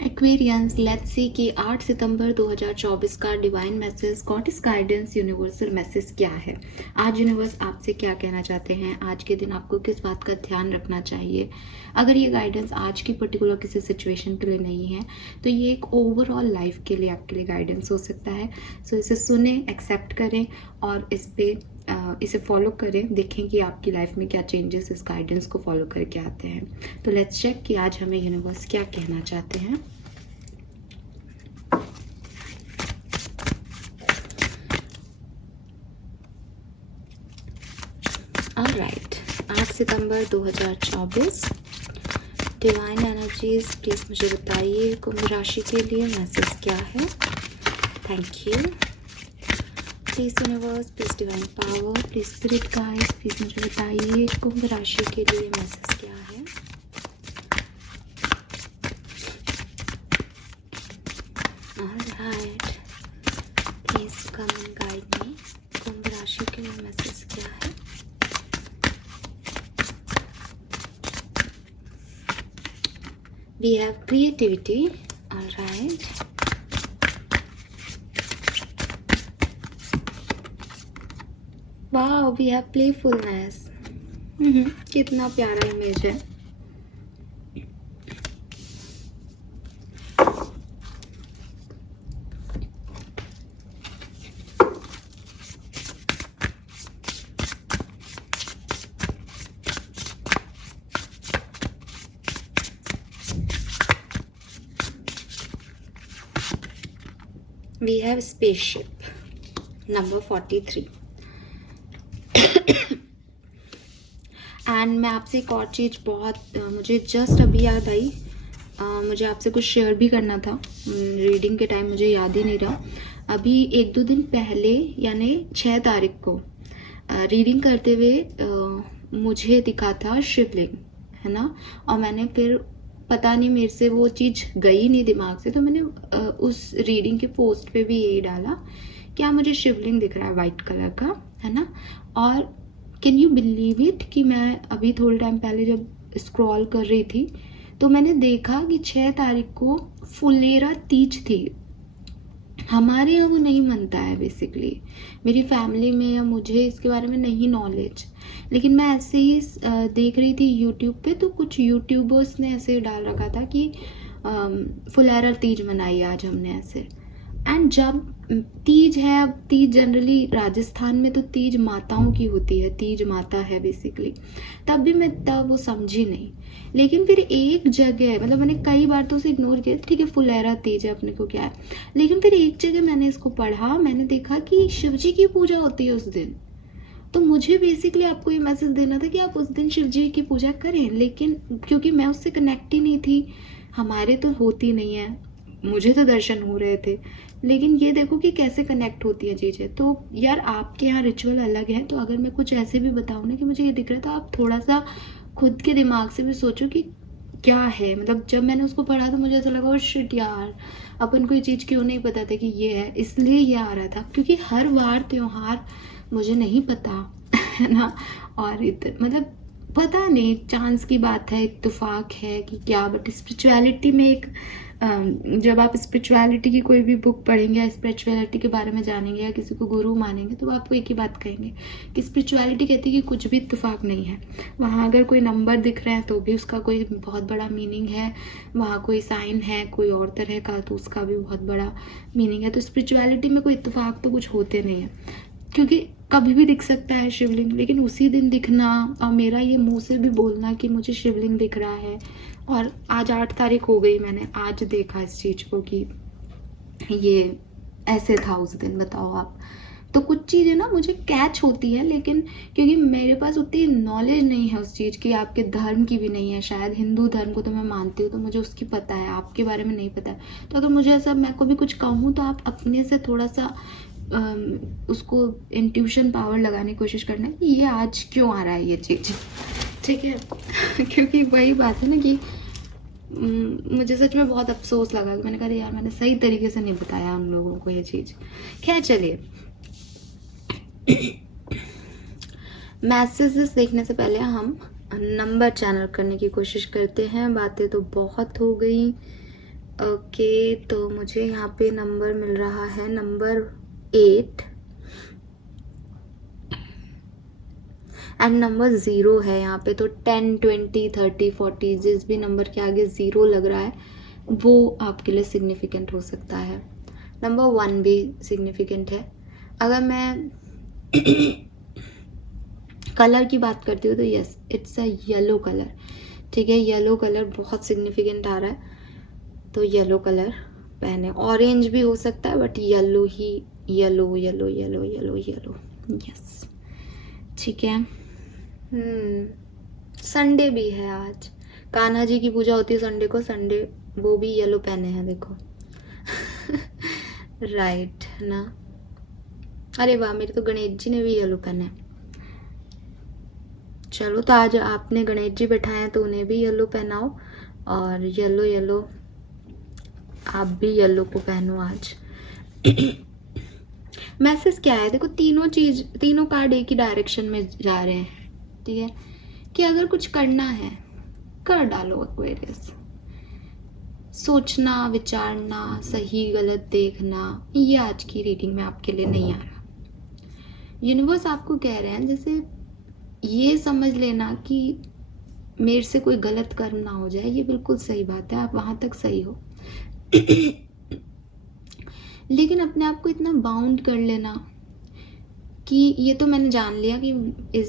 Aquarians, let's see कि 8 सितंबर 2024 का divine message, goddess guidance, universal message क्या है। आज यूनिवर्स आपसे क्या कहना चाहते हैं, आज के दिन आपको किस बात का ध्यान रखना चाहिए। अगर ये गाइडेंस आज की पर्टिकुलर किसी सिचुएशन के लिए नहीं है तो ये एक ओवरऑल लाइफ के लिए आपके लिए गाइडेंस हो सकता है। सो इसे सुने, एक्सेप्ट करें और इसे फॉलो करें। देखें कि आपकी लाइफ में क्या चेंजेस इस गाइडेंस को फॉलो करके आते हैं। तो लेट्स चेक कि आज हमें यूनिवर्स क्या कहना चाहते हैं। ऑलराइट, 8 सितंबर 2024 डिवाइन एनर्जीज प्लीज मुझे बताइए कुंभ राशि के लिए मैसेज क्या है। Thank you. Please universe, please divine power, please spirit guides, please मुझे बताइए कुंभ राशि के लिए मैसेज क्या है। Alright, please come and guide me, कुंभ राशि के लिए मैसेज क्या है। We have creativity. All right. Wow, we have playfulness. कितना प्यारा इमेज है। We have spaceship number 43 and मैं आपसे एक और चीज़ मुझे जस्ट अभी याद आई। मुझे आपसे कुछ शेयर भी करना था। रीडिंग के टाइम मुझे याद ही नहीं रहा। अभी 1-2 दिन पहले यानी 6 तारीख को रीडिंग करते हुए मुझे दिखा था शिवलिंग, है ना। और मैंने फिर पता नहीं मेरे से वो चीज़ गई नहीं दिमाग से, तो मैंने उस रीडिंग के पोस्ट पे भी यही डाला, क्या मुझे शिवलिंग दिख रहा है वाइट कलर का, है ना। और कैन यू बिलीव इट कि मैं अभी थोड़े टाइम पहले जब स्क्रॉल कर रही थी तो मैंने देखा कि 6 तारीख को फुलेरा तीज थी। हमारे यहाँ वो नहीं मनता है बेसिकली, मेरी फैमिली में या मुझे इसके बारे में नहीं नॉलेज, लेकिन मैं ऐसे ही देख रही थी यूट्यूब पे, तो कुछ यूट्यूबर्स ने ऐसे डाल रखा था कि फुलेरा तीज मनाई आज हमने ऐसे। एंड जब तीज है, अब तीज जनरली राजस्थान में तो तीज माताओं की होती है, तीज माता है बेसिकली। तब भी मैं वो समझी नहीं, लेकिन फिर एक जगह मतलब मैंने कई बार तो उसे इग्नोर किया, ठीक है फुलेरा तीज है अपने को क्या है, लेकिन फिर एक जगह मैंने इसको पढ़ा, मैंने देखा कि शिव जी की पूजा होती है उस दिन। तो मुझे बेसिकली आपको ये मैसेज देना था कि आप उस दिन शिव जी की पूजा करें, लेकिन क्योंकि मैं उससे कनेक्ट ही नहीं थी, हमारे तो होती नहीं है, मुझे तो दर्शन हो रहे थे, लेकिन ये देखो कि कैसे कनेक्ट होती है चीज़ें। तो यार आपके यहाँ रिचुअल अलग है, तो अगर मैं कुछ ऐसे भी बताऊँ ना कि मुझे ये दिख रहा है, तो आप थोड़ा सा खुद के दिमाग से भी सोचो कि क्या है। मतलब जब मैंने उसको पढ़ा तो मुझे ऐसा लगा, शिट यार, अपन को ये चीज़ क्यों नहीं पता था कि ये है, इसलिए ये आ रहा था। क्योंकि हर वार त्योहार मुझे नहीं पता है ना, और मतलब पता नहीं, चांस की बात है, इत्तेफाक है कि क्या, बट स्पिरिचुअलिटी में एक जब आप स्पिरिचुअलिटी की कोई भी बुक पढ़ेंगे या स्पिरिचुअलिटी के बारे में जानेंगे या किसी को गुरु मानेंगे, तो वो आपको एक ही बात कहेंगे कि स्पिरिचुअलिटी कहती है कि कुछ भी इत्तेफाक नहीं है। वहाँ अगर कोई नंबर दिख रहे हैं तो भी उसका कोई बहुत बड़ा मीनिंग है, वहाँ कोई साइन है कोई और तरह का तो उसका भी बहुत बड़ा मीनिंग है। तो स्पिरिचुअलिटी में कोई इत्तेफाक तो कुछ होते नहीं है, क्योंकि कभी भी दिख सकता है शिवलिंग, लेकिन उसी दिन दिखना और मेरा ये मुंह से भी बोलना कि मुझे शिवलिंग दिख रहा है, और आज 8 तारीख हो गई, मैंने आज देखा इस चीज़ को कि ये ऐसे था उस दिन, बताओ आप। तो कुछ चीज़ें ना मुझे कैच होती है, लेकिन क्योंकि मेरे पास उतनी नॉलेज नहीं है उस चीज़ की, आपके धर्म की भी नहीं है शायद। हिंदू धर्म को तो मैं मानती हूँ तो मुझे उसकी पता है, आपके बारे में नहीं पता है। तो अगर मुझे ऐसा मैं को भी कुछ कहूँ तो आप अपने से थोड़ा सा उसको इंट्यूशन पावर लगाने की कोशिश करना है कि ये आज क्यों आ रहा है ये चीज़, ठीक है। क्योंकि वही बात है ना कि मुझे सच में बहुत अफसोस लगा कि मैंने कहा यार मैंने सही तरीके से नहीं बताया उन लोगों को ये चीज़। खैर चलिए, मैसेजेस देखने से पहले हम नंबर चैनल करने की कोशिश करते हैं। बातें तो बहुत हो गई, ओके, तो मुझे यहाँ पे नंबर मिल रहा है नंबर 8 एंड नंबर 0 है यहाँ पे। तो 10, 20, 30, 40 जिस भी नंबर के आगे 0 लग रहा है वो आपके लिए सिग्निफिकेंट हो सकता है। नंबर 1 भी सिग्निफिकेंट है। अगर मैं कलर की बात करती हूँ तो yes, it's a yellow colour. ठीक है, येलो कलर बहुत सिग्निफिकेंट आ रहा है, तो येलो कलर पहने। ऑरेंज भी हो सकता है but yellow he, yellow yellow yellow yellow yellow, yes. ठीक है। संडे भी है आज, कान्हा जी की पूजा होती है संडे को, संडे वो भी येलो पहने हैं देखो। राइट ना। अरे वाह, मेरे तो गणेश जी ने भी येलो पहने हैं। चलो, तो आज आपने गणेश जी बैठाए हैं तो उन्हें भी येलो पहनाओ, और येलो येलो आप भी येलो को पहनो आज। मैसेज क्या है देखो, तीनों कार्ड एक ही डायरेक्शन में जा रहे हैं। ठीक है, कि अगर कुछ करना है कर डालो एक्वेरियस। सोचना, विचारना, सही गलत देखना, ये आज की रीडिंग में आपके लिए नहीं आ रहा। यूनिवर्स आपको कह रहे हैं जैसे ये समझ लेना कि मेरे से कोई गलत कर्म ना हो जाए, ये बिल्कुल सही बात है, आप वहां तक सही हो। लेकिन अपने आप को इतना बाउंड कर लेना कि ये तो मैंने जान लिया कि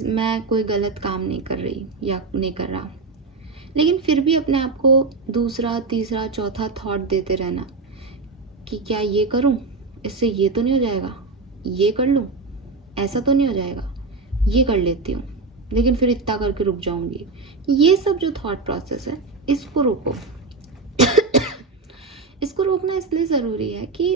मैं कोई गलत काम नहीं कर रही या नहीं कर रहा, लेकिन फिर भी अपने आप को दूसरा, तीसरा, चौथा थॉट देते रहना कि क्या ये करूं, इससे ये तो नहीं हो जाएगा, ये कर लूं, ऐसा तो नहीं हो जाएगा, ये कर लेती हूँ लेकिन फिर इतना करके रुक जाऊंगी। ये सब जो थॉट प्रोसेस है इसको रोको। इसको रोकना इसलिए ज़रूरी है कि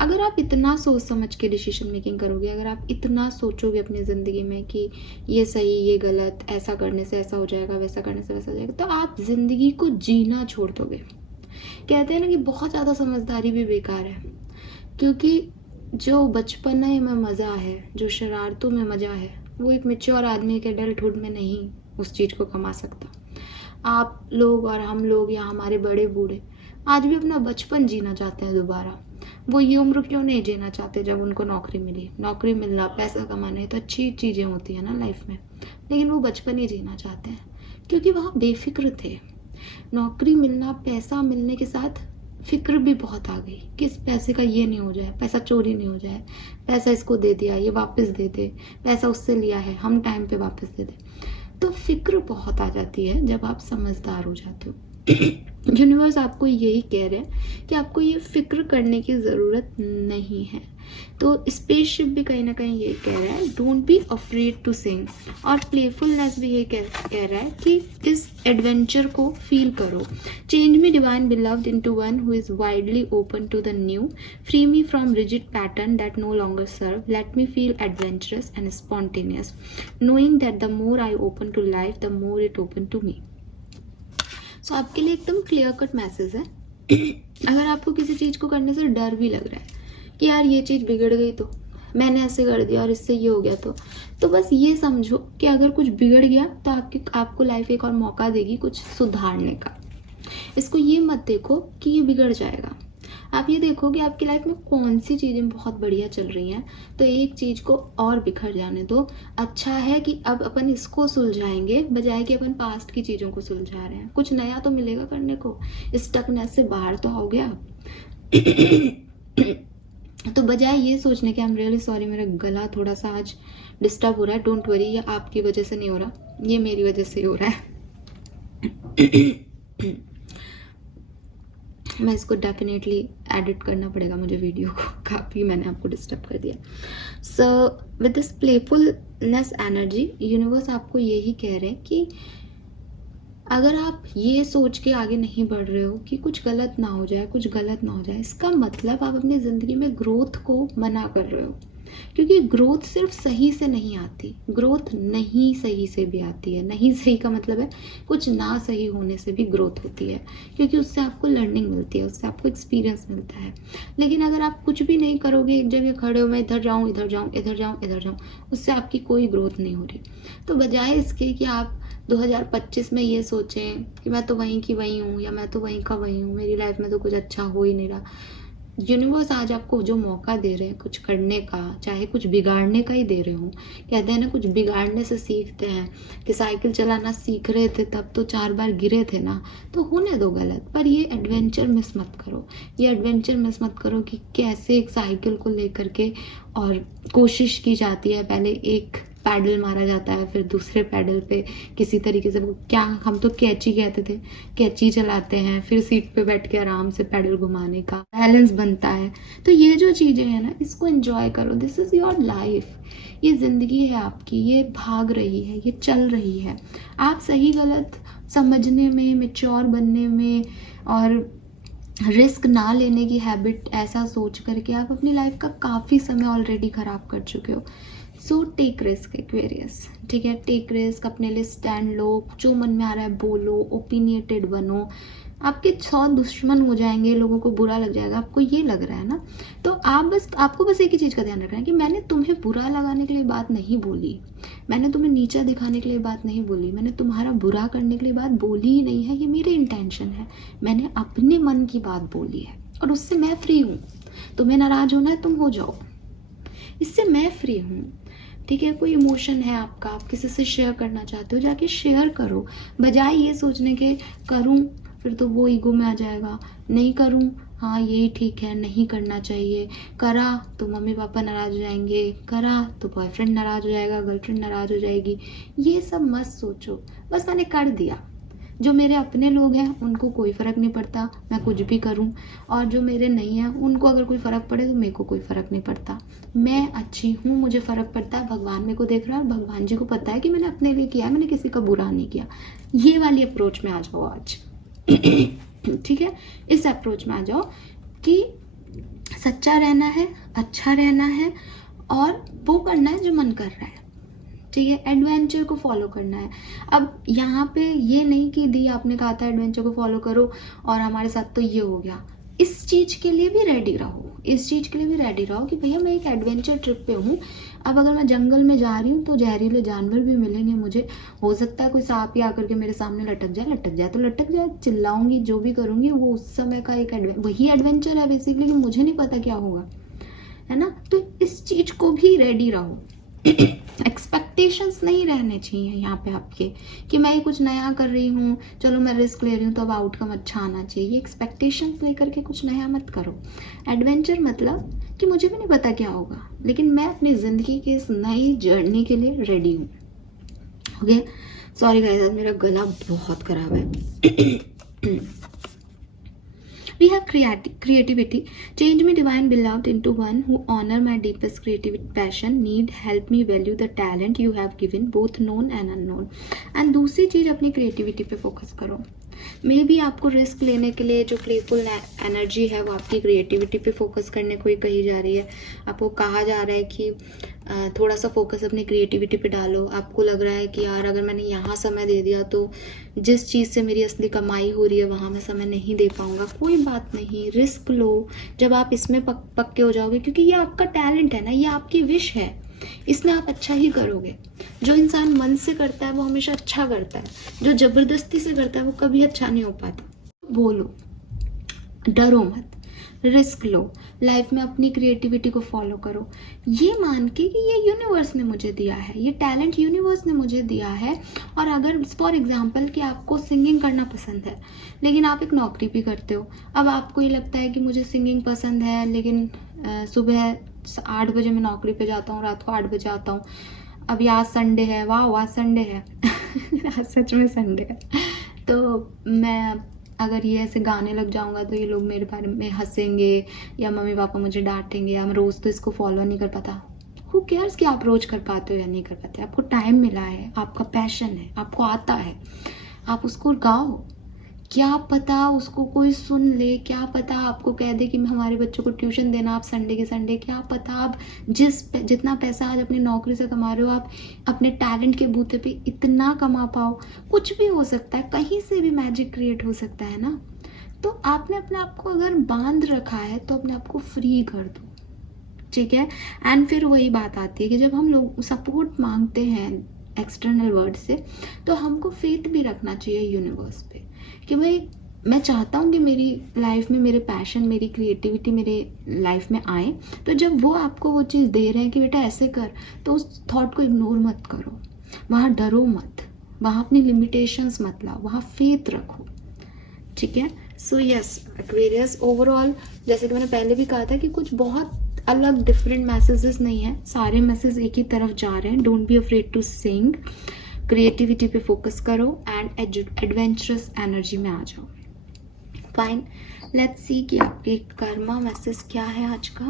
अगर आप इतना सोच समझ के डिसीजन मेकिंग करोगे, अगर आप इतना सोचोगे अपनी ज़िंदगी में कि ये सही, ये गलत, ऐसा करने से ऐसा हो जाएगा, वैसा करने से वैसा हो जाएगा, तो आप ज़िंदगी को जीना छोड़ दोगे। कहते हैं ना कि बहुत ज़्यादा समझदारी भी बेकार है, क्योंकि जो बचपने में मज़ा है, जो शरारतों में मज़ा है, वो एक मैच्योर आदमी के एडल्टहुड में नहीं उस चीज़ को कमा सकता। आप लोग और हम लोग या हमारे बड़े बूढ़े आज भी अपना बचपन जीना चाहते हैं दोबारा। वो ये उम्र क्यों नहीं जीना चाहते जब उनको नौकरी मिली, नौकरी मिलना, पैसा कमाना तो अच्छी चीज़ें होती है ना लाइफ में, लेकिन वो बचपन ही जीना चाहते हैं क्योंकि वहाँ बेफिक्र थे। नौकरी मिलना, पैसा मिलने के साथ फिक्र भी बहुत आ गई कि इस पैसे का ये नहीं हो जाए, पैसा चोरी नहीं हो जाए, पैसा इसको दे दिया ये वापस दे दे, पैसा उससे लिया है हम टाइम पे वापस दे दे। तो फिक्र बहुत आ जाती है जब आप समझदार हो जाते हो। यूनिवर्स आपको यही कह रहे हैं कि आपको ये फिक्र करने की ज़रूरत नहीं है। तो स्पेसशिप भी कहीं ना कहीं यही कह रहा है, don't be afraid to sing. और प्लेफुलनेस भी ये कह रहा है कि इस एडवेंचर को फील करो। Change me divine beloved into one who is widely open to the new, free me from rigid pattern that no longer serve, let me feel adventurous and spontaneous, knowing that the more I open to life the more it open to me. So आपके लिए एकदम clear cut message है। अगर आपको किसी चीज़ को करने से डर भी लग रहा है कि यार ये चीज़ बिगड़ गई तो मैंने ऐसे कर दिया और इससे ये हो गया, तो बस ये समझो कि अगर कुछ बिगड़ गया तो आपको लाइफ एक और मौका देगी कुछ सुधारने का। इसको ये मत देखो कि ये बिगड़ जाएगा, आप ये देखो कि आपकी लाइफ में कौन सी चीज़ें बहुत बढ़िया चल रही हैं, तो एक चीज़ को और बिखर जाने दो। अच्छा है कि अब अपन इसको सुलझाएंगे बजाय कि अपन पास्ट की चीज़ों को सुलझा रहे हैं। कुछ नया तो मिलेगा करने को, स्टकनेस से बाहर तो आओगे आप। तो बजाय ये सोचने के आई एम रियली सॉरी मेरा गला थोड़ा सा आज डिस्टर्ब हो रहा है, डोंट वरी, ये आपकी वजह से नहीं हो रहा, ये मेरी वजह से हो रहा है। मैं इसको डेफिनेटली एडिट करना पड़ेगा मुझे वीडियो को, काफ़ी मैंने आपको डिस्टर्ब कर दिया। So with this playfulness energy universe आपको यही कह रहे हैं कि अगर आप ये सोच के आगे नहीं बढ़ रहे हो कि कुछ गलत ना हो जाए, कुछ गलत ना हो जाए, इसका मतलब आप अपनी ज़िंदगी में ग्रोथ को मना कर रहे हो। क्योंकि ग्रोथ सिर्फ सही से नहीं आती, ग्रोथ नहीं सही से भी आती है। नहीं सही का मतलब है कुछ ना सही होने से भी ग्रोथ होती है, क्योंकि उससे आपको लर्निंग मिलती है, उससे आपको एक्सपीरियंस मिलता है। लेकिन अगर आप कुछ भी नहीं करोगे, एक जगह खड़े हो, मैं इधर जाऊँ इधर जाऊँ इधर जाऊँ इधर जाऊँ, उससे आपकी कोई ग्रोथ नहीं हो रही। तो बजाय इसके कि आप 2025 में ये सोचें कि मैं तो वहीं की वहीं हूँ, या मैं तो वहीं का वहीं हूँ, मेरी लाइफ में तो कुछ अच्छा हो ही नहीं रहा। यूनिवर्स आज आपको जो मौका दे रहे हैं कुछ करने का, चाहे कुछ बिगाड़ने का ही दे रहे हो। कहते हैं ना, कुछ बिगाड़ने से सीखते हैं। कि साइकिल चलाना सीख रहे थे तब तो 4 बार गिरे थे ना, तो होने दो गलत, पर ये एडवेंचर मिस मत करो। ये एडवेंचर मिस मत करो कि कैसे एक साइकिल को लेकर के और कोशिश की जाती है, पहले एक पैडल मारा जाता है, फिर दूसरे पैडल पे किसी तरीके से, क्या हम तो कैची कहते थे, कैची चलाते हैं, फिर सीट पे बैठ के आराम से पैडल घुमाने का बैलेंस बनता है। तो ये जो चीज़ें हैं ना, इसको एंजॉय करो। दिस इज़ योर लाइफ, ये ज़िंदगी है आपकी, ये भाग रही है, ये चल रही है। आप सही गलत समझने में, मैच्योर बनने में और रिस्क ना लेने की हैबिट ऐसा सोच करके आप अपनी लाइफ का काफ़ी समय ऑलरेडी ख़राब कर चुके हो। सो टेक रिस्क एक्वेरियस, ठीक है, टेक रिस्क, अपने लिए स्टैंड लो, जो मन में आ रहा है बोलो, ओपिनियटेड बनो। आपके 100 दुश्मन हो जाएंगे, लोगों को बुरा लग जाएगा, आपको ये लग रहा है ना, तो आपको बस एक ही चीज़ का ध्यान रखना है कि मैंने तुम्हें बुरा लगाने के लिए बात नहीं बोली, मैंने तुम्हें नीचा दिखाने के लिए बात नहीं बोली, मैंने तुम्हारा बुरा करने के लिए बात बोली ही नहीं है। ये मेरे इंटेंशन है, मैंने अपने मन की बात बोली है और उससे मैं फ्री हूँ। तुम्हें नाराज होना है तुम हो जाओ, इससे मैं फ्री हूँ, ठीक है। कोई इमोशन है आपका, आप किसी से शेयर करना चाहते हो, जाके शेयर करो, बजाय ये सोचने के करूँ फिर तो वो ईगो में आ जाएगा, नहीं करूँ हाँ यही ठीक है, नहीं करना चाहिए, करा तो मम्मी पापा नाराज हो जाएंगे, करा तो बॉयफ्रेंड नाराज हो जाएगा, गर्लफ्रेंड नाराज हो जाएगी। ये सब मत सोचो, बस मैंने कर दिया। जो मेरे अपने लोग हैं उनको कोई फ़र्क नहीं पड़ता मैं कुछ भी करूं, और जो मेरे नहीं हैं उनको अगर कोई फ़र्क पड़े तो मेरे को कोई फ़र्क नहीं पड़ता। मैं अच्छी हूँ, मुझे फ़र्क पड़ता है, भगवान मेरे को देख रहा है और भगवान जी को पता है कि मैंने अपने लिए किया है, मैंने किसी का बुरा नहीं किया। ये वाली अप्रोच में आ जाओ आज। ठीक है, इस अप्रोच में आ जाओ कि सच्चा रहना है, अच्छा रहना है और वो करना है जो मन कर रहा है, ठीक है। एडवेंचर को फॉलो करना है। अब यहाँ पे ये नहीं कि दी आपने कहा था एडवेंचर को फॉलो करो और हमारे साथ तो ये हो गया। इस चीज़ के लिए भी रेडी रहो, इस चीज़ के लिए भी रेडी रहो कि भैया मैं एक एडवेंचर ट्रिप पे हूँ। अब अगर मैं जंगल में जा रही हूँ तो जहरीले जानवर भी मिलेंगे मुझे, हो सकता है कोई सांप ही आकर के मेरे सामने लटक जाए तो लटक जाए, चिल्लाऊंगी जो भी करूँगी वो उस समय का एक वही एडवेंचर है बेसिकली, कि मुझे नहीं पता क्या होगा, है ना। तो इस चीज़ को भी रेडी रहो। एक्सपेक्टेशंस नहीं रहने चाहिए यहाँ पे आपके कि मैं ये कुछ नया कर रही हूँ, चलो मैं रिस्क ले रही हूँ तो अब आउटकम अच्छा आना चाहिए। ये एक्सपेक्टेशंस लेकर के कुछ नया मत करो। एडवेंचर मतलब कि मुझे भी नहीं पता क्या होगा, लेकिन मैं अपनी ज़िंदगी की इस नई जर्नी के लिए रेडी हूँ। ओके, सॉरी गाइस, आज मेरा गला बहुत ख़राब है। We have creativity. Change me, divine beloved, into one who honor my deepest creative passion. Need help me value the talent you have given, both known and unknown. And दूसरी चीज़, अपनी creativity पे focus करो। May be आपको risk लेने के लिए जो playful energy है वो आपकी क्रिएटिविटी पे फोकस करने को ही कही जा रही है। आपको कहा जा रहा है कि थोड़ा सा फोकस अपनी क्रिएटिविटी पे डालो। आपको लग रहा है कि यार अगर मैंने यहाँ समय दे दिया तो जिस चीज़ से मेरी असली कमाई हो रही है वहाँ मैं समय नहीं दे पाऊँगा। कोई बात नहीं, रिस्क लो। जब आप इसमें पक्के हो जाओगे, क्योंकि ये आपका टैलेंट है ना, ये आपकी विश है, इसमें आप अच्छा ही करोगे। जो इंसान मन से करता है वो हमेशा अच्छा करता है, जो ज़बरदस्ती से करता है वो कभी अच्छा नहीं हो पाता। बोलो, डरो मत, रिस्क लो, लाइफ में अपनी क्रिएटिविटी को फॉलो करो, ये मान के कि ये यूनिवर्स ने मुझे दिया है, ये टैलेंट यूनिवर्स ने मुझे दिया है। और अगर फॉर एग्जांपल कि आपको सिंगिंग करना पसंद है लेकिन आप एक नौकरी भी करते हो, अब आपको ये लगता है कि मुझे सिंगिंग पसंद है लेकिन सुबह 8 बजे मैं नौकरी पे जाता हूँ, रात को 8 बजे आता हूँ, अभी आज संडे है, वाह आज संडे है। आज सच में संडे है, तो मैं अगर ये ऐसे गाने लग जाऊंगा तो ये लोग मेरे बारे में हंसेंगे या मम्मी पापा मुझे डांटेंगे या मैं रोज़ तो इसको फॉलो नहीं कर पाता। हु केयर्स कि आप रोज कर पाते हो या नहीं कर पाते, आपको टाइम मिला है, आपका पैशन है, आपको आता है, आप उसको गाओ। क्या पता उसको कोई सुन ले, क्या पता आपको कह दे कि हमारे बच्चों को ट्यूशन देना आप संडे के संडे, क्या पता आप जितना पैसा आज अपनी नौकरी से कमा रहे हो आप अपने टैलेंट के बूते पे इतना कमा पाओ। कुछ भी हो सकता है, कहीं से भी मैजिक क्रिएट हो सकता है ना। तो आपने अपने आप को अगर बांध रखा है तो अपने आप को फ्री कर दो, ठीक है। एंड फिर वही बात आती है कि जब हम लोग सपोर्ट मांगते हैं एक्सटर्नल वर्ड से, तो हमको फेथ भी रखना चाहिए यूनिवर्स पे कि भाई मैं चाहता हूँ कि मेरी लाइफ में मेरे पैशन, मेरी क्रिएटिविटी मेरे लाइफ में आए। तो जब वो आपको वो चीज़ दे रहे हैं कि बेटा ऐसे कर, तो उस थॉट को इग्नोर मत करो, वहाँ डरो मत, वहाँ अपनी लिमिटेशंस मत लाओ, वहाँ फेथ रखो, ठीक है। सो यस एक्वेरियस, ओवरऑल जैसे कि मैंने पहले भी कहा था कि कुछ बहुत अलग डिफरेंट मैसेजेस नहीं है, सारे मैसेज एक ही तरफ जा रहे हैं। Don't be afraid to sing, creativity पे फोकस करो एंड एडवेंचरस एनर्जी में आ जाओ। फाइन, लेट्स सी कि आपके कर्मा मैसेज क्या है आज का।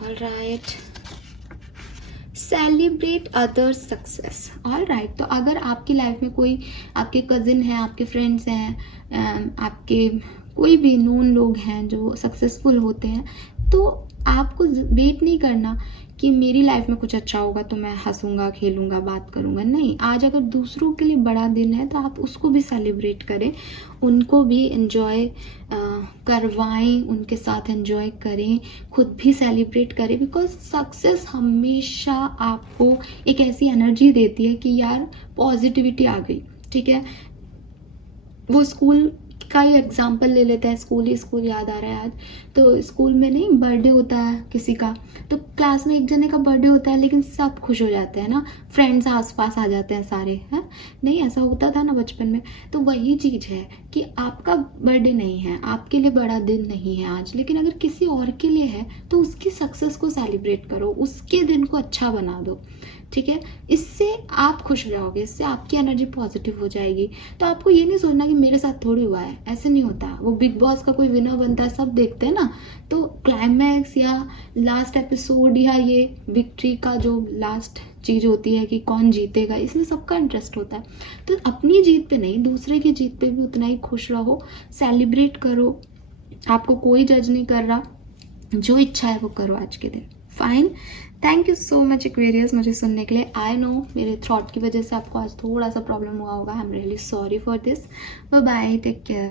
Alright, celebrate others success. Alright, तो अगर आपकी लाइफ में कोई आपके कजिन हैं, आपके फ्रेंड्स हैं, आपके कोई भी नोन लोग हैं जो सक्सेसफुल होते हैं, तो आपको वेट नहीं करना कि मेरी लाइफ में कुछ अच्छा होगा तो मैं हंसूंगा, खेलूंगा, बात करूंगा। नहीं, आज अगर दूसरों के लिए बड़ा दिन है तो आप उसको भी सेलिब्रेट करें, उनको भी एंजॉय करवाएं, उनके साथ एंजॉय करें, खुद भी सेलिब्रेट करें। बिकॉज सक्सेस हमेशा आपको एक ऐसी एनर्जी देती है कि यार पॉजिटिविटी आ गई, ठीक है। वो स्कूल का ही एग्जाम्पल ले लेते हैं, स्कूल याद आ रहा है आज। तो स्कूल में नहीं, बर्थडे होता है किसी का, तो क्लास में एक जने का बर्थडे होता है लेकिन सब खुश हो जाते हैं ना, फ्रेंड्स आसपास आ जाते हैं सारे, हैं नहीं, ऐसा होता था ना बचपन में। तो वही चीज़ है कि आपका बर्थडे नहीं है, आपके लिए बड़ा दिन नहीं है आज, लेकिन अगर किसी और के लिए है तो उसकी सक्सेस को सेलिब्रेट करो, उसके दिन को अच्छा बना दो, ठीक है। इससे आप खुश रहोगे, इससे आपकी एनर्जी पॉजिटिव हो जाएगी। तो आपको ये नहीं सोचना कि मेरे साथ थोड़ी हुआ है, ऐसे नहीं होता। वो बिग बॉस का कोई विनर बनता है, सब देखते हैं ना, तो क्लाइमैक्स या लास्ट एपिसोड या ये विक्ट्री का जो लास्ट चीज़ होती है कि कौन जीतेगा, इसमें सबका इंटरेस्ट होता है। तो अपनी जीत पे नहीं, दूसरे की जीत पे भी उतना ही खुश रहो, सेलिब्रेट करो, आपको कोई जज नहीं कर रहा, जो इच्छा है वो करो आज के दिन। Fine, thank you so much Aquarius मुझे सुनने के लिए। आई नो मेरे थ्रॉट की वजह से आपको आज थोड़ा सा प्रॉब्लम हुआ होगा, I am really sorry for this. Bye bye, take care.